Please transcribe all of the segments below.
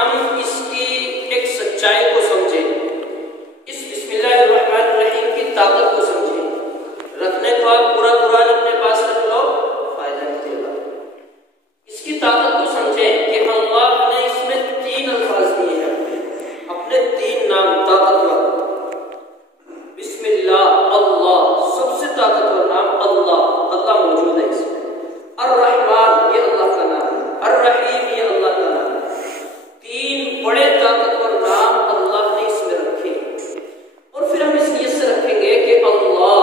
हम इसकी एक सच्चाई को समझें, इस बिस्मिल्लाहिर्रहमानिर्रहीम की ताकत को समझें। रखने को आप पूरा कुरान अपने पास रख लो, फायदा नहीं देगा। इसकी ताकत को समझें कि अल्लाह ने इसमें 3 अल्फाज दिए हैं, अपने 3 नाम ताकतवर। बिस्मिल्लाह, अल्लाह, सबसे ताकतवर नाम अल्लाह, अल्लाह मौजूद है इसमें। अर्रहमान, ये अल्लाह का नाम है। अर्रहीम, ये अल्लाह का नाम है। 3 बड़े ताकतवर नाम अल्लाह ने इसमें रखे। और फिर हम इस नियत से रखेंगे कि अल्लाह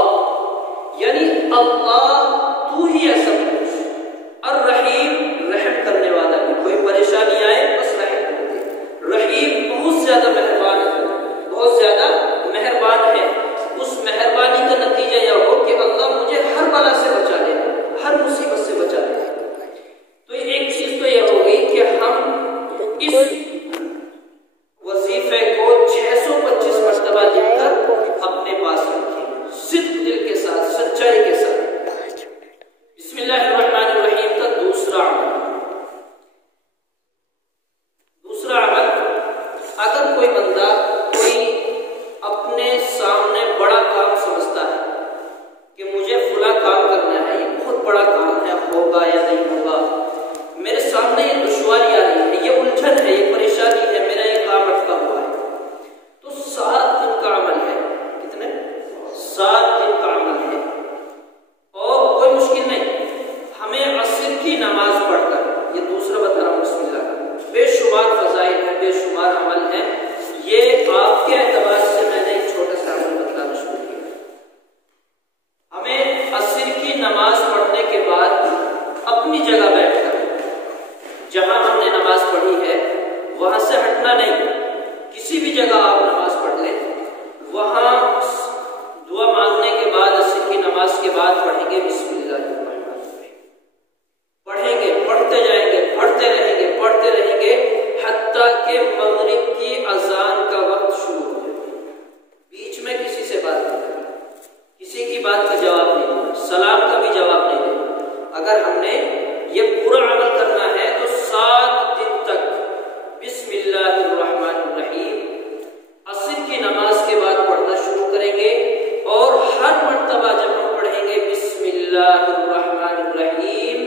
यानी अल्लाह तू ही है सब कुछ। अर्रहीम, रहम करने वाला है, कोई परेशानी आए बस रहम कर दे। रहीम, बहुत ज्यादा मेहरबान है, बहुत ज्यादा मेहरबान है। उस मेहरबानी का नतीजा यह हो कि अल्लाह मुझे हर बला से बचा ले, हर मुसीबत से बचा ले। तो एक चीज तो यह हो गई कि हम इस वजीफे को 625 मरतबा लिखकर अपने पास रखें, सिद्ध दिल के साथ, सच्चाई के साथ। बिस्मिल्लाहिर्रहमानिर्रहीम का दूसरा अमल, अगर कोई बंदा कोई अपने सामने बड़ा काम समझता है कि मुझे फला काम करना है, ये बहुत बड़ा काम है, होगा या नहीं होगा, मेरे सामने ये दुश्वारी आ रही है, ये उलझन है, ये परेशानी है, मेरा ये काम अटका हुआ है, तो 7 दिन का अमल है। कितने? 7 दिन का अमल है। और कोई मुश्किल नहीं, हमें असर की नमाज पढ़कर, ये दूसरा बता रहा हूँ, बिस्मिल्लाह, बेशुमार फजाइल है, बेशुमार अमल है। ये आपके एतबार से मैंने एक छोटा सा अमल बताना शुरू किया। हमें असर की नमाज पढ़ने के बाद अपनी जगह बैठकर, जहां हमने नमाज पढ़ी है वहां से हटना नहीं, किसी भी जगह आप नमाज पढ़ लें, वहां दुआ मांगने के बाद असर की नमाज के बाद पढ़ेंगे बिस्मिल्लाहिर्रहमानिर्रहीम, पढ़ेंगे, पढ़ते जाएंगे, पढ़ते रहेंगे, पढ़ते रहेंगे, हत्ता के मगरिब की अजान का वक्त शुरू हो जाए। बीच में किसी से बात नहीं करनी, किसी की बात का जवाब नहीं देना, सलाम का भी जवाब नहीं देना। अगर हमने ये पूरा अमल करना है तो 7 दिन तक बिस्मिल्लाहिर्रहमानिर्रहीम असर की नमाज के बाद पढ़ना शुरू करेंगे। और हर मर्तबा जब हम पढ़ेंगे बिस्मिल्लाहिर्रहमानिर्रहीम,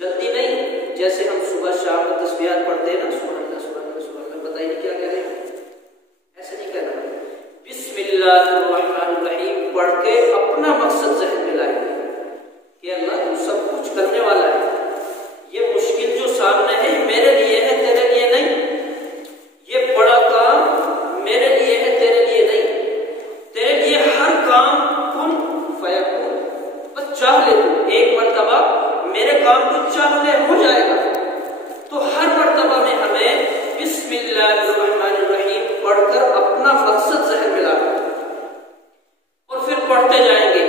जल्दी नहीं, जैसे हम सुबह शाम में तस्बीहात पढ़ते हैं ना, सुबह पता ही नहीं क्या कह रहे हैं, ऐसे नहीं कहना। बिस्मिल्लाहिर्रहमानिर्रहीम पढ़ के अपना मकसद ज़हन में लाएंगे कि अल्लाह तू सब कुछ करने वाला है, ये मुश्किल जो सामने है ये मेरे लिए है, तेरे लिए नहीं, ये बड़ा काम मेरे लिए है, तेरे लिए नहीं, तेरे लिए हर काम कुन फयकुन, बस चाह ले तू, एक मर्तबा मेरे काम को चाह ले, हो जाएगा। तो हर मर्तबा में हमें बिस्मिल्लाहिर्रहमानिर्रहीम पढ़कर अपना मकसद ज़हन में लाना और फिर पढ़ते जाएंगे।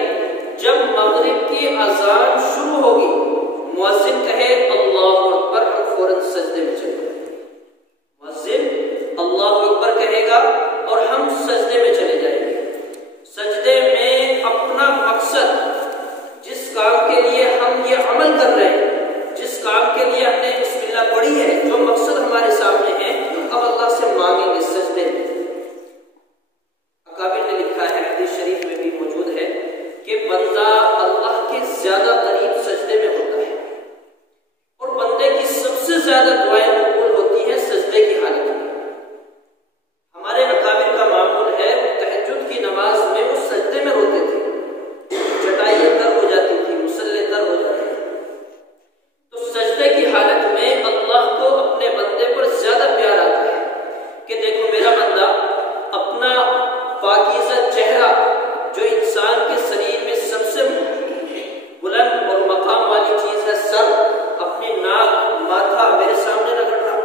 जब मगरिब की अजान शुरू होगी, मुअज्जिन कहे अल्लाहु अकबर, हम फौरन सजदे में चले जाएंगे। मुअज्जिन अल्लाहु अकबर कहेगा और हम सजदे में चले जाएंगे। सजदे में अपना मकसद, जिस काम के लिए हम ये अमल कर रहे हैं, जिस काम के लिए हमने बिस्मिल्लाह पढ़ी है, जो मकसद हमारे सामने है, अब अल्लाह से मांगेंगे सजदे में। अकाबिर ने लिखा है, हदीस शरीफ में भी मौजूद है कि बंदा अल्लाह के ज्यादा करीब सजदे में होता है और बंदे की सबसे ज्यादा दुआएं कबूल होती है सजदे की हालत में। हमारे अकाबिर का मामूल है, तहज्जुद की नमाज में वो सजदे में रोते थे, चटाइयां तर हो जाती थी, मुसल्ले तर हो जाते थे। तो सजदे की हालत में अल्लाह को अपने बंदे पर ज्यादा प्यार आता है कि देखो मेरा बंदा अपना पाकीज़ा चेहरा, जो इंसान के शरीर में सबसे बुलंद और मकाम वाली चीज है, सर, अपनी नाक, माथा मेरे सामने रगड़ रहा,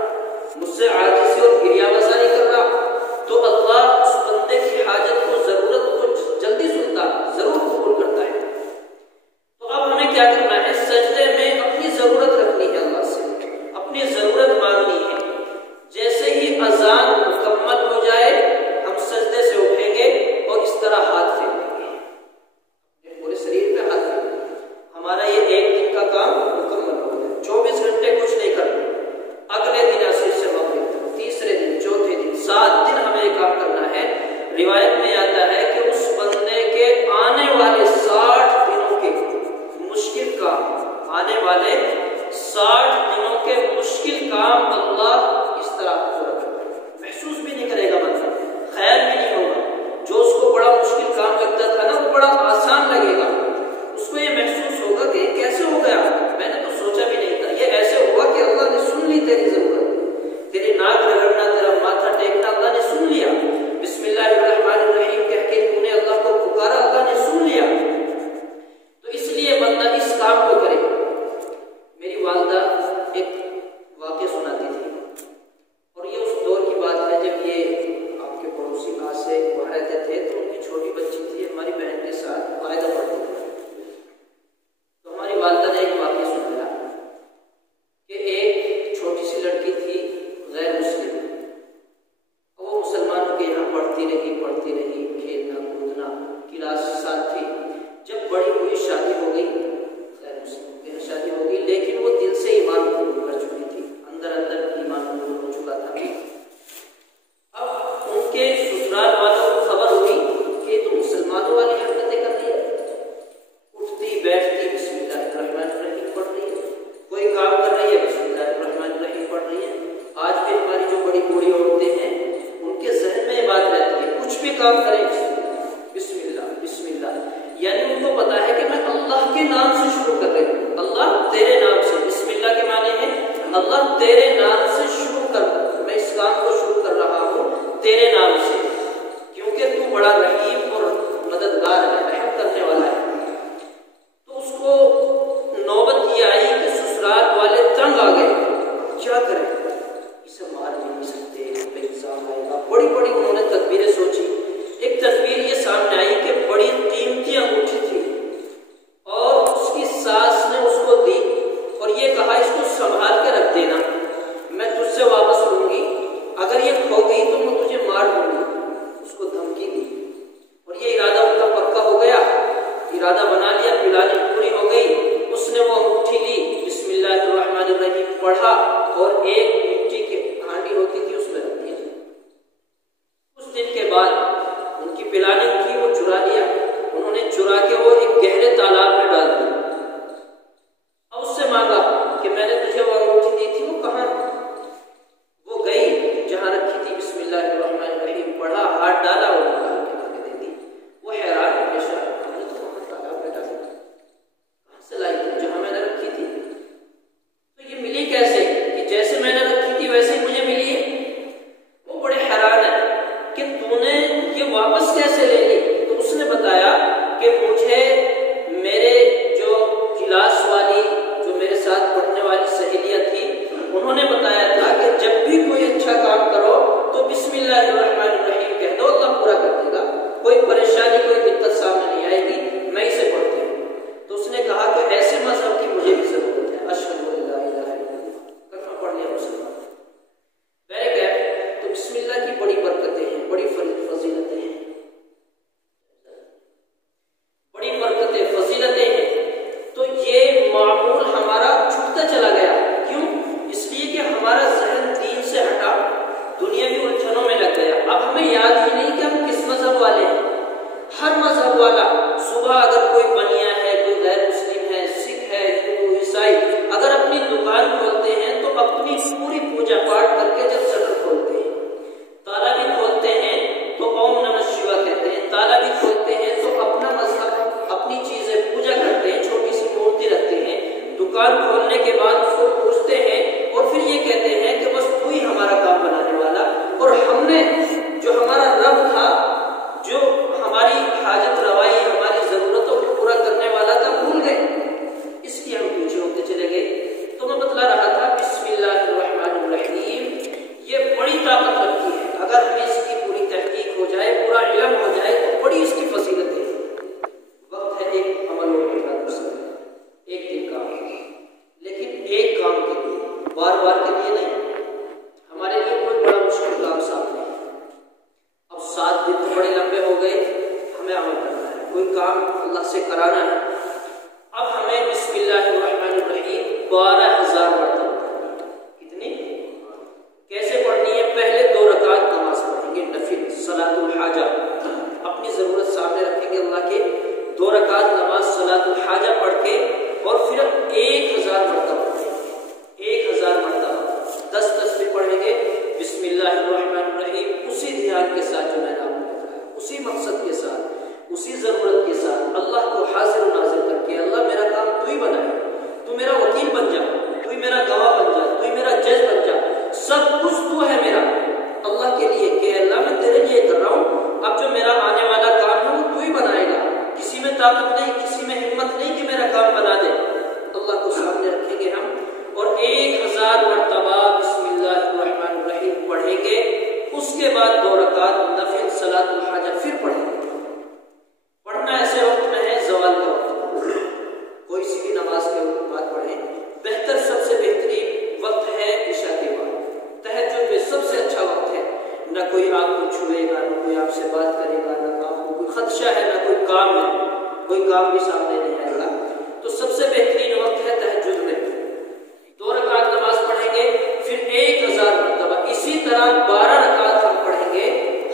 अल्लाह इस तरह महसूस भी नहीं करेगा बंदा, ख्याल भी नहीं होगा। जो उसको बड़ा मुश्किल काम लगता था ना, वो बड़ा आसान लगेगा। उसको ये महसूस होगा कि कैसे हो गया, मैंने तो सोचा भी नहीं था। ये ऐसे हुआ कि अल्लाह ने सुन ली तेरी जरूरत, तेरी नाक रगड़ना, तेरा माथा टेकना, अल्लाह ने सुन लिया। बिस्मिल्लाहिर्रहमानिर्रहीम कह के तूने अल्लाह को पुकारा, अल्लाह ने सुन लिया। तो इसलिए बंदा इस काम को करे। मेरी वालिदा एक वाक़या सुनाती थी, और ये उस दौर की बात है जब ये आपके पड़ोसी कहाँ से वहाँ रहते थे, तो उनकी छोटी बच्ची थी, हमारी बहन के साथ कायदा पढ़ती थी। तो हमारी वालिदा ने एक वाक़या सुनाया कि एक छोटी सी लड़की थी गैर मुस्लिम, वो मुसलमानों के यहाँ पढ़ती रही, खेलना कूदना, क्लास साथ थी। जब बड़ी हुई, शादी हो गई, गैर मुस्लिम के यहाँ शादी हो गई, लेकिन वो दिल से ईमान कबूल कर चुकी थी, अंदर अंदर ईमान कबूल हो चुका था। अब उनके ससुराल वालों को खबर हुई कि तो मुसलमानों वाली हरकतें कर रही है, उठती बैठती बिस्मिल्लाहिर्रहमानिर्रहीम पढ़ रही है, कोई काम कर रही है बिस्मिल्लाहिर्रहमानिर्रहीम पढ़ रही है। आज भी हमारी जो बड़ी बूढ़ी औरतें हैं, उनके जहन में ये बात रहती है, कुछ भी काम करें बिस्मिल्लाह बिस्मिल्लाह, यानी उनको पता है कि मैं अल्लाह के नाम से शुरू कर रही हूँ, अल्लाह तेरे नाम से। बिस्मिल्लाह के माने हैं अल्लाह तेरे नाम से शुरू कर, मैं इस काम को शुरू कर रहा हूँ तेरे नाम से, क्योंकि तू बड़ा रहीम और मददगार है, रहम करने वाला है। तो उसको नौबत ये आई कि ससुराल वाले तंग आ गए, क्या करें, इसे मार नहीं सकते, इल्जाम आएगा। बड़ी बड़ी उन्होंने तदबीरें सोची। एक उसके बाद 2 रकात नफिल सलातुल हाजत फिर पढ़ेंगे। पढ़ना ऐसे वक्त में है ज़वाल का वक्त, कोई सी भी नमाज के बाद पढ़ें। बेहतर सबसे बेहतरीन वक्त है इशा के बाद। तहज्जुद में सबसे अच्छा वक्त है, ना कोई आपको छुएगा, ना कोई आपसे बात करेगा, ना आपको कोई खदशा है, ना कोई काम है, कोई काम भी सामने नहीं आएगा। तो सबसे बेहतरीन वक्त है तहज्जुद में। 2 रकात नमाज पढ़ेंगे, फिर 1000 मरतबा इसी तरह 12 रकात हम पढ़ेंगे।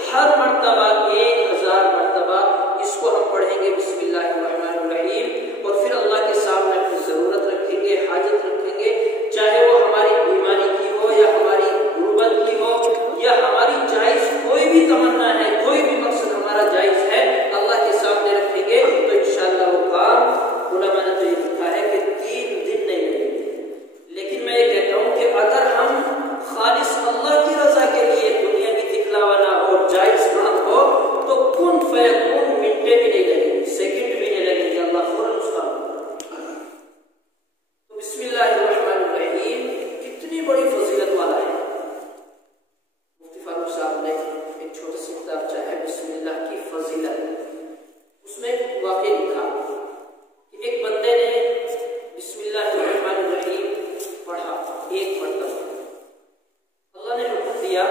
हर मरतबा 1000 मरतबा इसको हम पढ़ेंगे बिस्मिल्लाहिर्रहमानिर्रहीम। और फिर अल्लाह के सामने अपनी जरूरत रखेंगे, हाजत रखेंगे, चाहे वो हमारी बीमारी की हो या हमारी गुर्बत की हो या हमारी जायज कोई भी तमन्ना है, कोई भी मकसद हमारा जायज है, अल्लाह के सामने रखेंगे तो इंशाअल्लाह वो काम उलमा ने तो ये लिखा है कि 3 दिन नहीं लगेंगे। लेकिन मैं ये कहता हूँ कि अगर हम खालिस अल्लाह की रजा के लिए दुनिया की दिखलावा ना हो, जायज काम हो, तो कुन फयकुन मिनटें भी नहीं लगेंगे, सेकंड भी नहीं लगेंगे, अल्लाह फौरन उसका। तो बिस्मिल्लाहिर्रहमानिर्रहीम कितनी बड़ी फजीलत वाला है। मुफ्ती फारूक साहब ने एक छोटी सी किताबचा है बिस्मिल्लाह की फजीलत, उसमें एक वाक़या लिखा कि एक बंदे ने बिस्मिल्लाहिर्रहमानिर्रहीम पढ़ा 1 मरतबा। अल्लाह ने हुक्म दिया